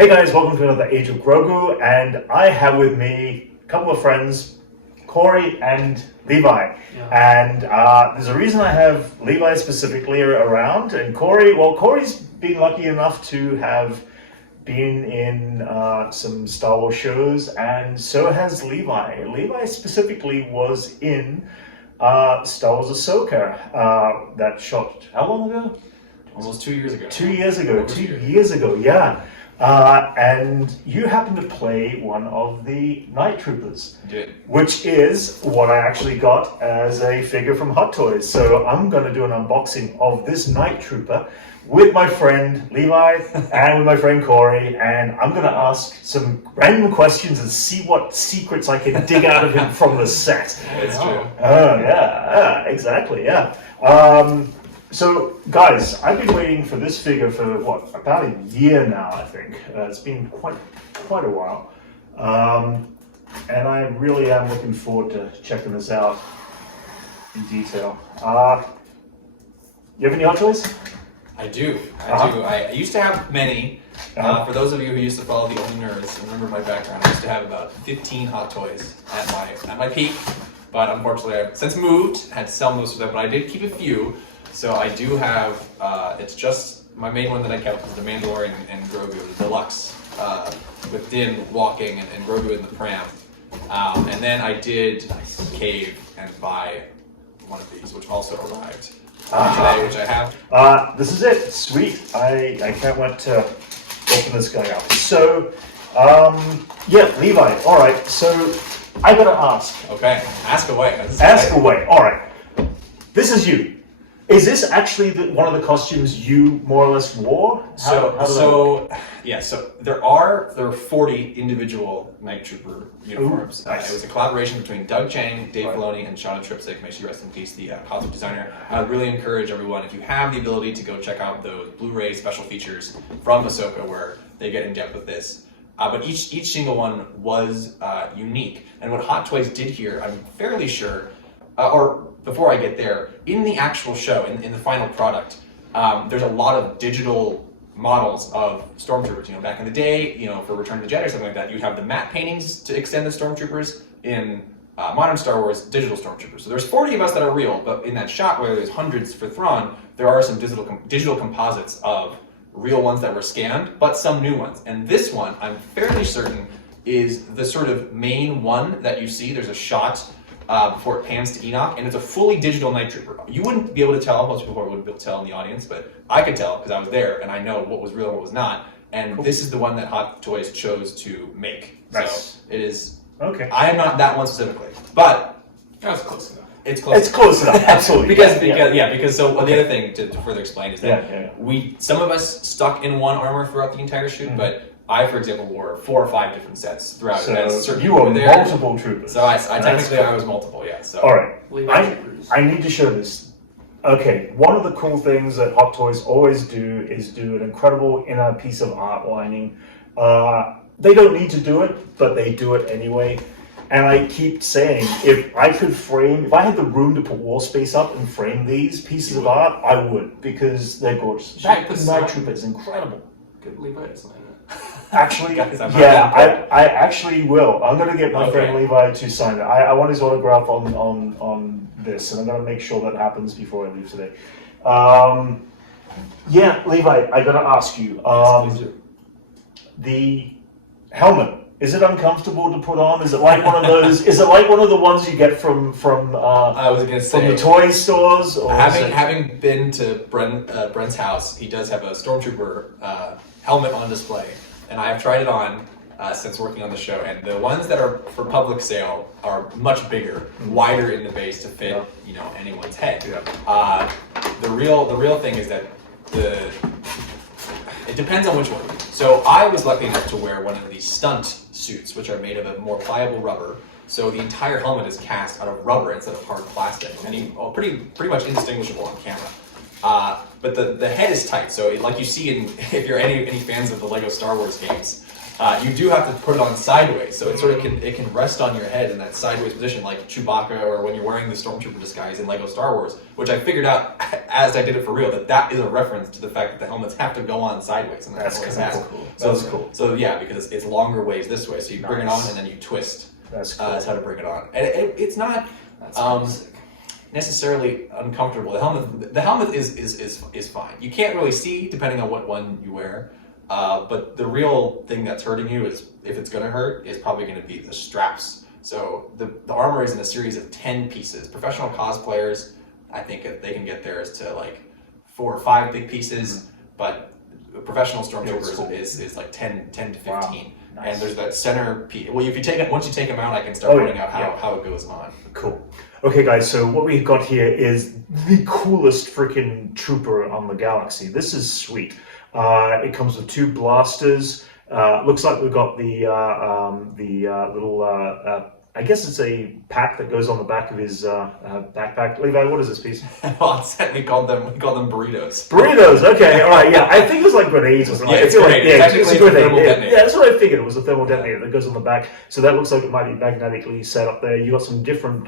Hey guys, welcome to another Age of Grogu, and I have with me a couple of friends, Corey and Levi. And there's a reason I have Levi specifically around, and Corey, well, Corey's been lucky enough to have been in some Star Wars shows, and so has Levi. Levi specifically was in Star Wars Ahsoka, that shot, how long ago? Almost 2 years ago. 2 years ago, 2 years ago, yeah. And you happen to play one of the NightTroopers, which is what I actually got as a figure from Hot Toys. So I'm going to do an unboxing of this NightTrooper with my friend Levi and with my friend Corey, and I'm going to ask some random questions and see what secrets I can dig out of him from the set. It's true. Oh, yeah, exactly, yeah. So, guys, I've been waiting for this figure for, about a year now, I think. It's been quite a while. And I really am looking forward to checking this out in detail. You have any Hot Toys? I do. I used to have many. For those of you who used to follow the Only Nerds and remember my background, I used to have about 15 Hot Toys at my peak. But unfortunately, I've since moved, had to sell most of them, but I did keep a few. So I do have, it's just, my main one that I kept was the Mandalorian and Grogu, the deluxe, with Din walking and Grogu in the pram. And then I did cave and buy one of these, which also arrived today, which I have. This is it. Sweet. I can't wait to open this guy up. So, yeah, Levi. All right. So, I gotta ask. Okay. Ask away. Ask away. All right. This is you. Is this actually one of the costumes you more or less wore? So there are 40 individual NightTrooper uniforms. Ooh, nice. It was a collaboration between Doug Chang, Dave Filoni, and Shauna Tripsick. May she rest in peace, the costume designer. I would really encourage everyone, if you have the ability, to go check out those Blu-ray special features from Ahsoka, where they get in depth with this. But each single one was unique. And what Hot Toys did here, I'm fairly sure, or before I get there, in the actual show, in the final product, there's a lot of digital models of stormtroopers. Back in the day, for Return of the Jedi or something like that, you'd have the matte paintings to extend the stormtroopers. In modern Star Wars, digital stormtroopers. So there's 40 of us that are real, but in that shot where there's hundreds for Thrawn, there are some digital composites of real ones that were scanned, but some new ones. And this one, I'm fairly certain, is the sort of main one that you see. There's a shot before it pans to Enoch, and it's a fully digital NightTrooper. You wouldn't be able to tell, most people wouldn't be able to tell in the audience, but I could tell because I was there and I know what was real and what was not. And cool. This is the one that Hot Toys chose to make. Nice. So it is. Okay. I am not that one specifically, but that was close enough. It's close enough. Absolutely. because the other thing to further explain is that some of us stuck in one armor throughout the entire shoot, but I, for example, wore 4 or 5 different sets throughout. So you were multiple troopers. So I was multiple, yeah. So. All right, I need to show this. Okay, one of the cool things that Hot Toys always do is do an incredible inner piece of art lining. They don't need to do it, but they do it anyway. And I keep saying, if I had the room to put wall space up and frame these pieces of art, I would, because they're gorgeous. That NightTrooper is incredible. Good Levi design. Actually, I actually will. I'm going to get my friend Levi to sign it. I want his autograph on this, and I'm going to make sure that happens before I leave today. Yeah, Levi, I got to ask you. The helmet. Is it uncomfortable to put on? Is it like one of those? Is it like one of the ones you get from I was gonna say, from the toy stores? Or having been to Brent's house, he does have a Stormtrooper helmet on display, and I have tried it on since working on the show. And the ones that are for public sale are much bigger, wider in the base to fit anyone's head. Yeah. The real thing is that it depends on which one. So I was lucky enough to wear one of these stunt suits, which are made of a more pliable rubber. So the entire helmet is cast out of rubber instead of hard plastic, and pretty much indistinguishable on camera. But the head is tight, so like you see if you're any fans of the Lego Star Wars games, you do have to put it on sideways, so it sort of can rest on your head in that sideways position, like Chewbacca, or when you're wearing the Stormtrooper disguise in Lego Star Wars, which I figured out as I did it for real that is a reference to the fact that the helmets have to go on sideways, and that's cool. So That's cool. So yeah, because it's longer ways this way, so you bring it on and then you twist. That's cool. That's how to bring it on, and it's not necessarily uncomfortable. The helmet is fine. You can't really see depending on what one you wear. But the real thing that's hurting you is, if it's going to hurt, is probably going to be the straps. So the armor is in a series of 10 pieces. Professional cosplayers, I think they can get theirs to like 4 or 5 big pieces, but professional stormtroopers is like 10 to 15. Wow. Nice. And there's that center piece. Well, if you take it, once you take them out, I can start pointing out how it goes on. Cool. Okay, guys, so what we've got here is the coolest freaking trooper on the galaxy. This is sweet. It comes with 2 blasters. Looks like we've got the little, I guess it's a pack that goes on the back of his backpack. Levi, what is this piece? We called them burritos. Burritos, okay, all right, yeah. I think it was like grenades or something. Yeah, it's grenade. It's a grenade. Thermal detonator. Yeah, that's what I figured. It was a thermal detonator that goes on the back. So that looks like it might be magnetically set up there. You got some different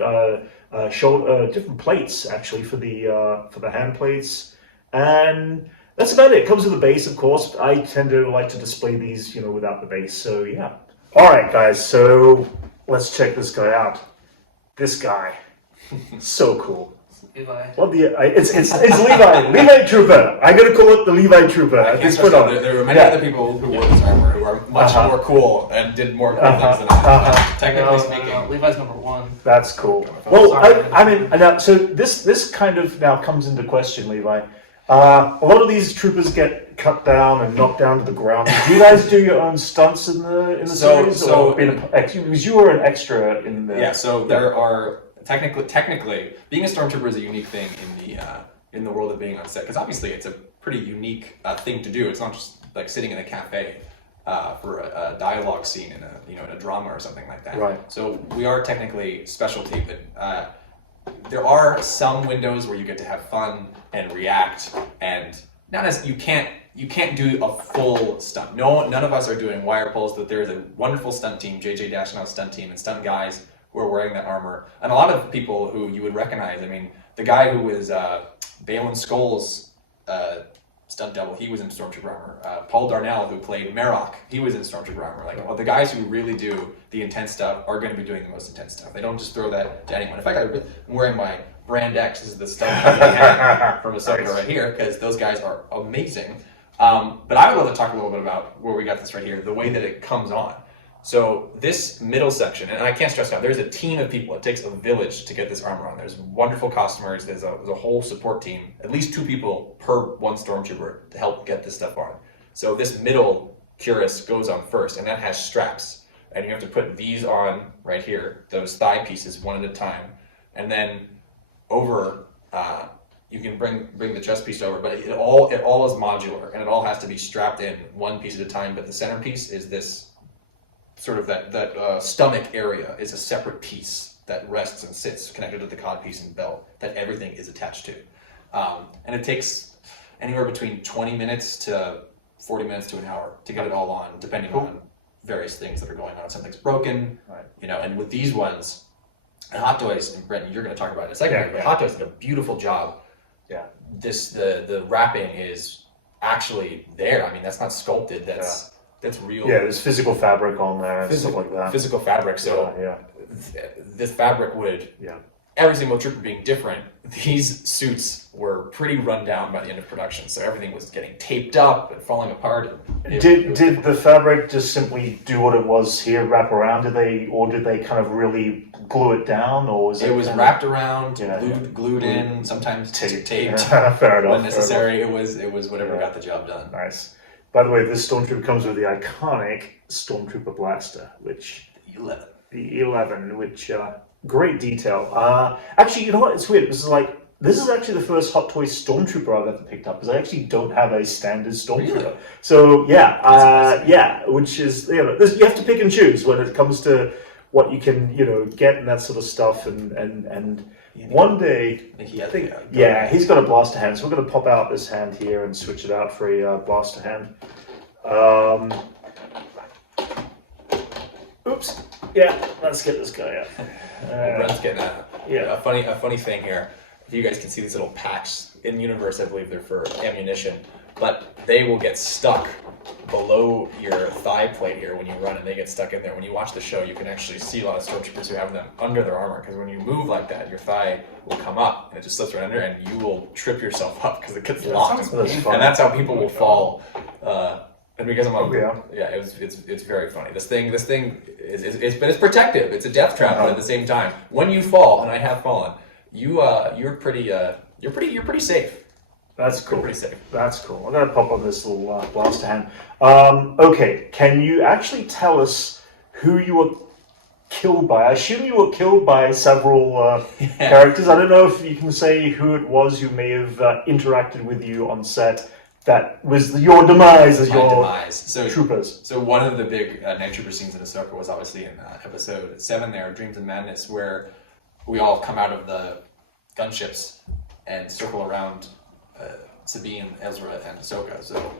different plates actually for the hand plates, and that's about it. It comes with the base, of course. I tend to like to display these, without the base. So yeah. All right, guys. So let's check this guy out. This guy, so cool. Levi. Love the it's Levi Trooper. I'm gonna call it the Levi Trooper. There were many other people who wore this armor who are much more cool and did more cool things than I. Technically speaking, Levi's number 1. That's cool. Well, I mean, so this kind of now comes into question, Levi. A lot of these troopers get cut down and knocked down to the ground. Do you guys do your own stunts in the series? Because you were an extra in the... Yeah, so there are technically being a stormtrooper is a unique thing in the world of being on set, because obviously it's a pretty unique thing to do. It's not just like sitting in a cafe for a dialogue scene in a drama or something like that. Right. So we are technically specialty, but there are some windows where you get to have fun and react, and not as you can't do a full stunt. None of us are doing wire pulls, but there is a wonderful stunt team, JJ Dashnow's stunt team, and stunt guys who are wearing that armor, and a lot of people who you would recognize. I mean, the guy who was Balin Skoll's stunt double, he was in Stormtrooper armor. Paul Darnell, who played Marok, he was in Stormtrooper armor. Like, the guys who really do the intense stuff are going to be doing the most intense stuff. They don't just throw that to anyone. In fact, I'm wearing my Brand X. This is the stuff from Ahsoka right here, because those guys are amazing. But I would love to talk a little bit about where we got this right here, the way that it comes on. So this middle section, and I can't stress out, there's a team of people. It takes a village to get this armor on. There's wonderful costumers. There's a whole support team, at least 2 people per 1 stormtrooper to help get this stuff on. So this middle cuirass goes on first, and that has straps. And you have to put these on right here, those thigh pieces, one at a time. And then over, you can bring the chest piece over, but it all is modular, and it all has to be strapped in 1 piece at a time. But the centerpiece is this sort of that stomach area is a separate piece that rests and sits connected to the codpiece and belt that everything is attached to. And it takes anywhere between 20 minutes to 40 minutes to an hour to get it all on, depending on various things that are going on. Something's broken, right. And with these ones, and Hot Toys, and Brent, you're going to talk about it in a second, but Hot Toys did a beautiful job. Yeah. The wrapping is actually there. I mean, that's not sculpted. That's real. Yeah, there's physical fabric on there and stuff like that. Physical fabric. So this fabric would, every single trooper being different, these suits were pretty run down by the end of production. So everything was getting taped up and falling apart. Did the fabric just simply do what it was here, wrap around? Did they kind of really glue it down, or was it was wrapped around, glued in, sometimes taped. Fair enough. When necessary, it was whatever got the job done. Nice. By the way, this Stormtrooper comes with the iconic Stormtrooper blaster, which the 11, which great detail. Actually, you know what? It's weird. This is actually the first Hot Toys Stormtrooper I've ever picked up, because I actually don't have a standard Stormtrooper. Really? So which is you have to pick and choose when it comes to what you can get and that sort of stuff, and one day he's got a blaster hand, so we're going to pop out this hand here and switch it out for a blaster hand. Oops. Yeah, let's get this guy up. Brent's getting Yeah. a funny thing here. If you guys can see these little packs in universe, I believe they're for ammunition, but they will get stuck below your thigh plate here when you run, and they get stuck in there. When you watch the show, you can actually see a lot of stormtroopers who have them under their armor, because when you move like that, your thigh will come up and it just slips right under, and you will trip yourself up because it gets locked, and that's how people will fall. And because I'm it's very funny. This thing is but it's protective. It's a death trap, but at the same time, when you fall, and I have fallen, you're pretty safe. That's cool. Pretty safe. That's cool. I'm gonna pop on this little blaster hand. Okay, can you actually tell us who you were killed by? I assume you were killed by several characters. I don't know if you can say who it was who may have interacted with you on set. That was your demise as your demise. So, troopers. So one of the big Night Trooper scenes in Ahsoka was obviously in episode 7 there, Dreams of Madness, where we all come out of the gunships and circle around Sabine, Ezra, and Ahsoka. So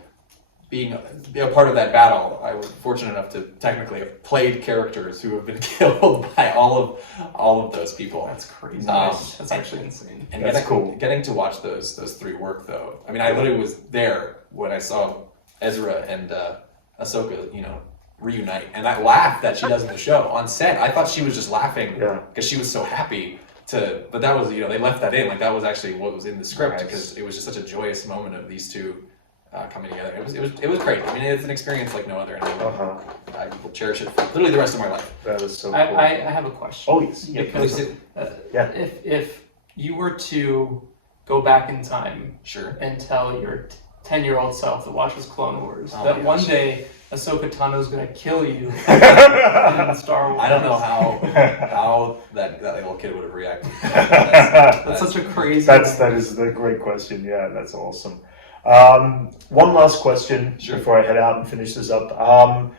being a part of that battle, I was fortunate enough to technically have played characters who have been killed by all of those people. That's crazy. That's actually insane. And that's cool. Getting to watch those three work, though. I mean, I literally was there when I saw Ezra and Ahsoka, reunite, and that laugh that she does in the show on set, I thought she was just laughing because she was so happy to. But that was, they left that in, like that was actually what was in the script, because it was just such a joyous moment of these two coming together. It was great. I mean, it's an experience like no other, and I will cherish it for literally the rest of my life. That is so cool. I have a question. Oh yes. Because if you were to go back in time, sure, and tell your 10-year-old self that watches Clone Wars that one day Ahsoka Tano's gonna kill you in Star Wars. I don't know how that little kid would have reacted. That's such a crazy. That is a great question. Yeah, that's awesome. One last question before I head out and finish this up.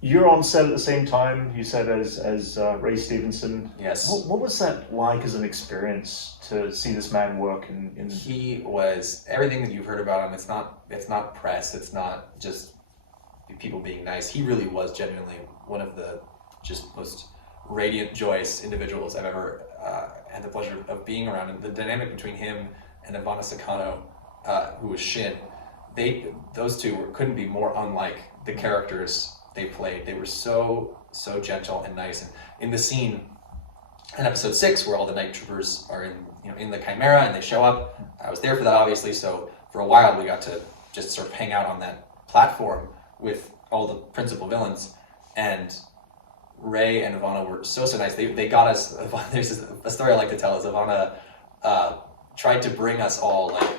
You're on set at the same time, you said, as Ray Stevenson. Yes. What was that like as an experience to see this man work in... He was everything that you've heard about him. It's not press. It's not just people being nice. He really was genuinely one of the just most radiant, joyous individuals I've ever had the pleasure of being around. And the dynamic between him and Ivana Sakano, who was Shin, those two couldn't be more unlike the characters they played. They were so gentle and nice. And in the scene in episode 6 where all the Night Troopers are in the Chimera and they show up, I was there for that, obviously. So for a while we got to just sort of hang out on that platform with all the principal villains, and Ray and Ivana were so nice. They got us. There's a story I like to tell is Ivana tried to bring us all like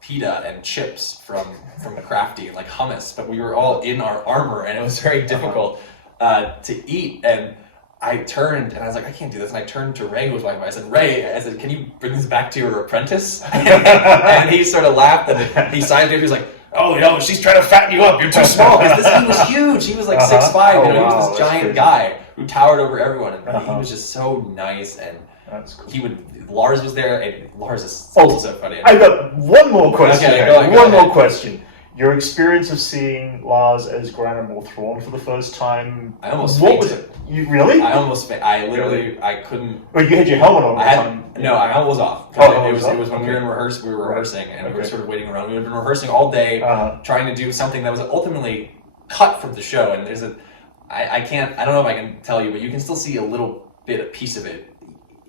pita and chips from the crafty, like hummus, but we were all in our armor and it was very difficult to eat. And I turned and I was like, I can't do this. And I turned to Ray, who was walking by. I said, Ray, can you bring this back to your apprentice? And he sort of laughed and he sighed to me. He was like, oh, she's trying to fatten you up. You're too small. Because he was huge. He was like 6'5". He was this giant guy who towered over everyone. And he was just so nice. And that's cool. Lars was there, and Lars is so funny. I got one more question. Okay, go one more ahead. Question. Your experience of seeing Lars as Grand Admiral Thrawn for the first time. I almost What fainted. was it? You really? I literally couldn't. Well, you had your helmet on. I was off. Oh, it was when we were in rehearsal. We were rehearsing, and we were sort of waiting around. We had been rehearsing all day, trying to do something that was ultimately cut from the show. And there's I don't know if I can tell you, but you can still see a piece of it.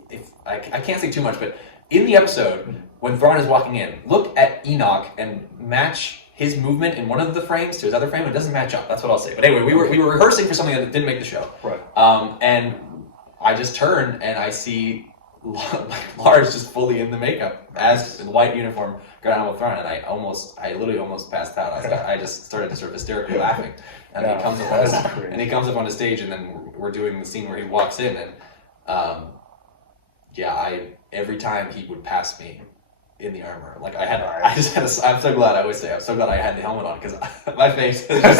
If I can't say too much, but in the episode when Thrawn is walking in, look at Enoch and match his movement in one of the frames to his other frame. It doesn't match up. That's what I'll say. But anyway, we were rehearsing for something that didn't make the show. Right. And I just turn and I see Lars just fully in the makeup as in the white uniform, Grand Admiral Thrawn, and I literally almost passed out. I just started sort of hysterically laughing. And he comes up on the stage, and then we're doing the scene where he walks in, and every time he would pass me in the armor, like I'm so glad I had the helmet on, because my face is just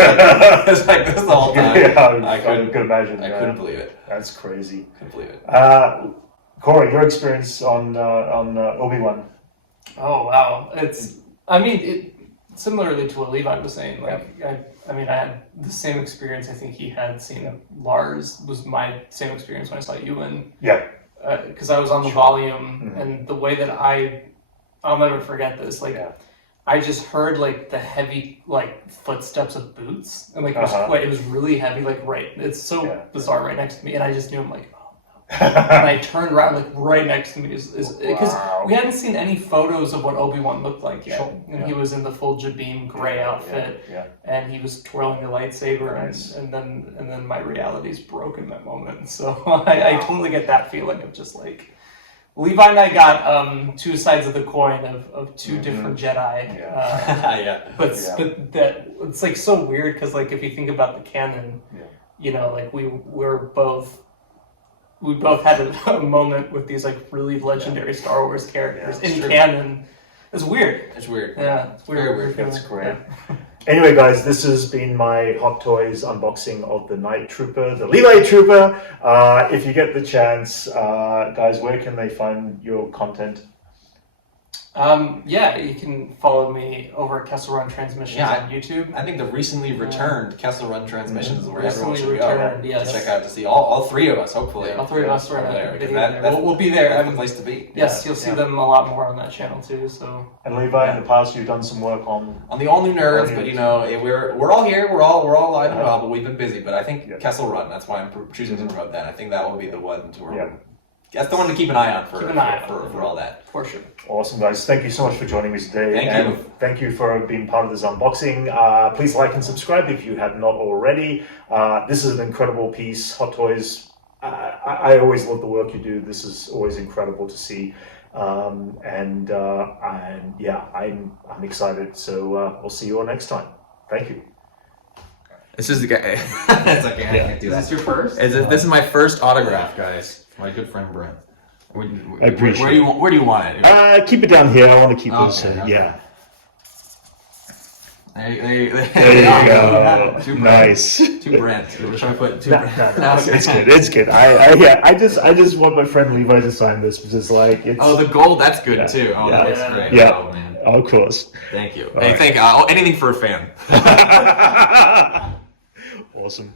it's like this the whole time. Yeah, I could imagine. I couldn't believe it. That's crazy. Couldn't believe it. Corey, your experience on Obi-Wan. Oh wow! similarly to what Levi was saying, like I mean, I had the same experience. I think he had seen Lars was my same experience when I saw Ewan. Yeah. Because I was on the volume, and the way that I'll never forget this. Like, I just heard like the heavy like footsteps of boots, and like it was really heavy. Like it's so bizarre right next to me, and I just knew I'm like. And I turned around, like right next to me, because we hadn't seen any photos of what Obi-Wan looked like yet, and he was in the full Jabim gray outfit, and he was twirling a lightsaber, and then my realities broke in that moment. So I totally get that feeling of just like Levi and I got two sides of the coin of two different Jedi. But that it's like so weird because like if you think about the canon, you know, like we both had a moment with these like really legendary Star Wars characters in canon. It's weird. It's weird. Yeah, it's weird. Very weird. That's great. Anyway, guys, this has been my Hot Toys unboxing of the Night Trooper, the Levi Trooper. If you get the chance, guys, where can they find your content? You can follow me over at Kessel Run Transmissions on YouTube. I think the recently returned Kessel Run Transmissions is where everyone Recently should go returned, to check out to see all three of us, hopefully. All three of us are there. there. We'll be there. That's the place to be. Yes, you'll see them a lot more on that channel too. So. And Levi, in the past, you've done some work on the all new nerds, but you know we're all here. We're all alive and well, but we've been busy. But I think Kessel Run. That's why I'm choosing to promote that. I think that will be the one to that's the one to keep an eye on for all that. For sure. Awesome, guys. Thank you so much for joining me today. Thank you. Thank you for being part of this unboxing. Please like and subscribe if you have not already. This is an incredible piece. Hot Toys. I always love the work you do. This is always incredible to see. I'm excited. So we'll see you all next time. Thank you. This is the guy. It's like, I can't do that. Is this your first? This is my first autograph, guys. My good friend Brent. I appreciate where do you want it? Keep it down here. I want to keep this. Okay. Yeah. There you go. Two nice. Two Brent. We're trying to put two Brent. No, it's good. It's good. I just want my friend Levi to sign this because like it's. Oh, the gold. That's good too. Oh, that's great. Yeah. Oh man. Of course. Thank you. All Hey, right. thank you. Anything for a fan. Awesome.